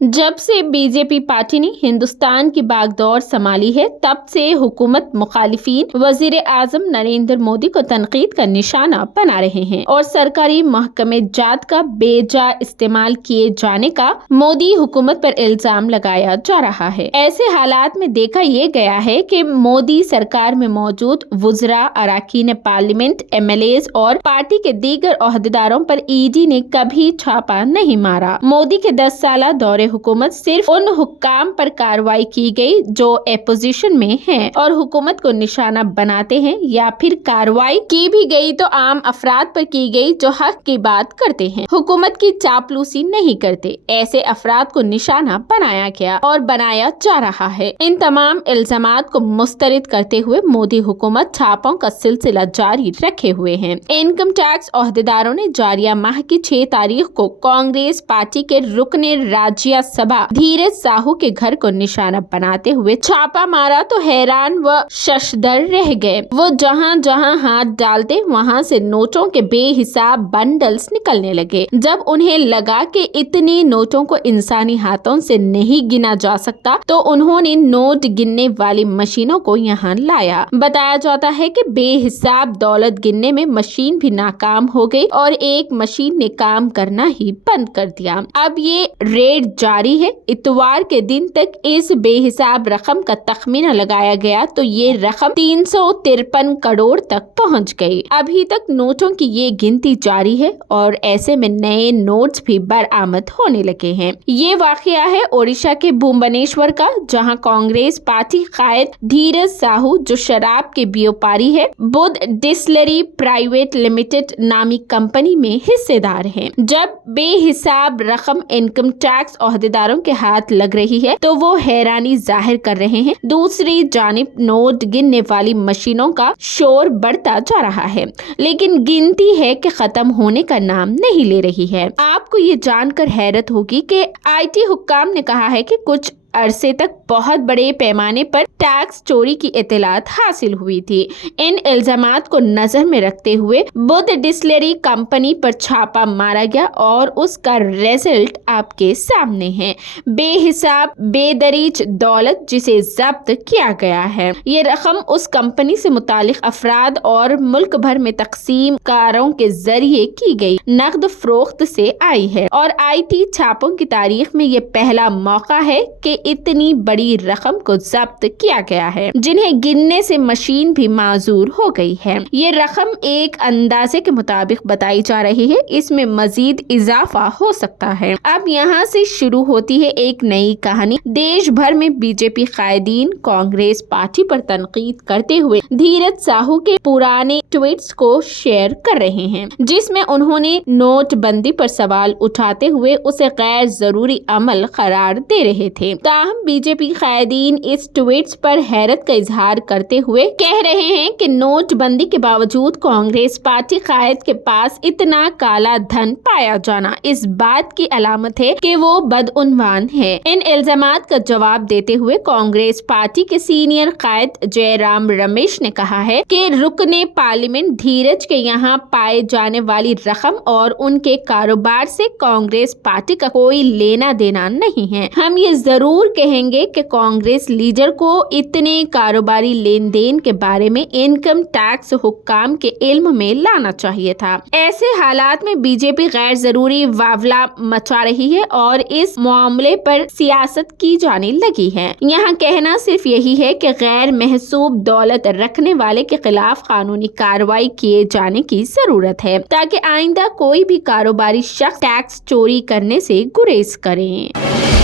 जब से BJP party ने हिंदुस्तान की बागडोर संभाली है, तब से हुकूमत मुखालिफिन वजीर आजम नरेंद्र मोदी को तनकीद का निशाना बना रहे हैं और सरकारी महकमे जात का बेजा इस्तेमाल किए जाने का मोदी हुकूमत पर इल्जाम लगाया जा रहा है। ऐसे हालात में देखा ये गया है कि मोदी सरकार में मौजूद वुज़रा, अरकान पार्लियामेंट, MLAs और पार्टी के दीगर ओहदेदारों पर ईडी ने कभी छापा नहीं मारा। मोदी के 10 साल दौरे हुकूमत सिर्फ उन हुक्काम पर कार्रवाई की गई जो अपोजिशन में हैं और हुकूमत को निशाना बनाते हैं, या फिर कार्रवाई की भी गई तो आम अफराद पर की गई जो हक की बात करते हैं, हुकूमत की चापलूसी नहीं करते। ऐसे अफराद को निशाना बनाया गया और बनाया जा रहा है। इन तमाम इल्जामात को मुस्तरद करते हुए मोदी हुकूमत छापों का सिलसिला जारी रखे हुए है। इनकम टैक्स ओहदेदारों ने जारिया माह की 6 तारीख को कांग्रेस पार्टी के रुकने राज्य सभा धीरज साहू के घर को निशाना बनाते हुए छापा मारा तो हैरान व शशदर रह गए। वो जहां जहां हाथ डालते वहां से नोटों के बेहिसाब बंडल्स निकलने लगे। जब उन्हें लगा कि इतने नोटों को इंसानी हाथों से नहीं गिना जा सकता तो उन्होंने नोट गिनने वाली मशीनों को यहाँ लाया। बताया जाता है कि बेहिसाब दौलत गिनने में मशीन भी नाकाम हो गई और एक मशीन ने काम करना ही बंद कर दिया। अब ये रेड जारी है। इतवार के दिन तक इस बेहिसाब रकम का तखमीना लगाया गया तो ये रकम 353 करोड़ तक पहुंच गई। अभी तक नोटों की ये गिनती जारी है और ऐसे में नए नोट्स भी बरामद होने लगे हैं। ये वाकया है ओडिशा के भुवनेश्वर का, जहां कांग्रेस पार्टी कायद धीरज साहू, जो शराब के व्यापारी है, बुध डिस्टिलरी प्राइवेट लिमिटेड नामी कंपनी में हिस्सेदार है। जब बेहिसाब रकम इनकम टैक्स ओहदेदारों के हाथ लग रही है तो वो हैरानी जाहिर कर रहे हैं। दूसरी जानिब नोट गिनने वाली मशीनों का शोर बढ़ता जा रहा है, लेकिन गिनती है कि खत्म होने का नाम नहीं ले रही है। आपको ये जानकर हैरत होगी कि IT हुक्काम ने कहा है कि कुछ अरसे तक बहुत बड़े पैमाने पर टैक्स चोरी की इत्तलात हासिल हुई थी। इन इल्जामात को नजर में रखते हुए बुध डिस्टिलरी कंपनी पर छापा मारा गया और उसका रिजल्ट आपके सामने है। बेहिसाब बेदरीज दौलत जिसे जब्त किया गया है, ये रकम उस कंपनी से मुतालिक अफराद और मुल्क भर में तकसीम कारों के जरिए की गई नकद फरोख्त से आई है और IT छापों की तारीख में ये पहला मौका है कि इतनी बड़ी रकम को जब्त किया गया है, जिन्हें गिनने से मशीन भी माजूर हो गई है। ये रकम एक अंदाजे के मुताबिक बताई जा रही है, इसमें मजीद इजाफा हो सकता है। अब यहाँ से शुरू होती है एक नई कहानी। देश भर में बीजेपी कायदीन कांग्रेस पार्टी पर तनकीद करते हुए धीरज साहू के पुराने ट्वीट्स को शेयर कर रहे हैं, जिसमें उन्होंने नोटबंदी पर सवाल उठाते हुए उसे गैर जरूरी अमल करार दे रहे थे। ताहम बीजेपी कायदीन इस ट्वीट्स पर हैरत का इजहार करते हुए कह रहे हैं कि नोटबंदी के बावजूद कांग्रेस पार्टी कायद के पास इतना काला धन पाया जाना इस बात की अलामत है कि वो बदउनवान है। इन इल्जामात का जवाब देते हुए कांग्रेस पार्टी के सीनियर कायद जयराम रमेश ने कहा है कि रुकने पार्लियामेंट धीरज के यहाँ पाए जाने वाली रकम और उनके कारोबार से कांग्रेस पार्टी का कोई लेना देना नहीं है। हम ये जरूर कहेंगे कि कांग्रेस लीडर को इतने कारोबारी लेन देन के बारे में इनकम टैक्स हुक्काम के इल्म में लाना चाहिए था। ऐसे हालात में बीजेपी गैर जरूरी वावला मचा रही है और इस मामले पर सियासत की जाने लगी है। यहाँ कहना सिर्फ यही है कि गैर महसूब दौलत रखने वाले के खिलाफ कानूनी कार्रवाई किए जाने की जरूरत है, ताकि आइंदा कोई भी कारोबारी शख्स टैक्स चोरी करने से गुरेज करे।